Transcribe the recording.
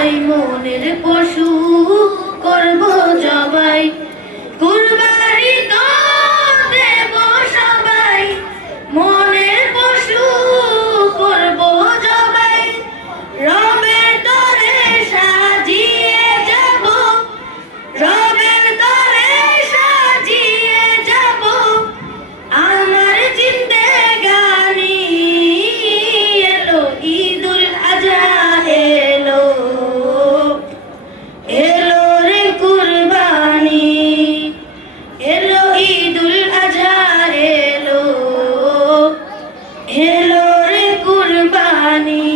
জবাই মনের পশু করব জবাই কুরবানি তো দেব সবাই মনের পশু করব জবাই রবের তরে সাজিয়ে যাব রবের তরে সাজিয়ে যাব আমার জিন্দেগানি এলো ঈদুল আজহা এলো এলো রে কুরবানি এলো ঈদুল আজহা এলো এলো রে কুরবানি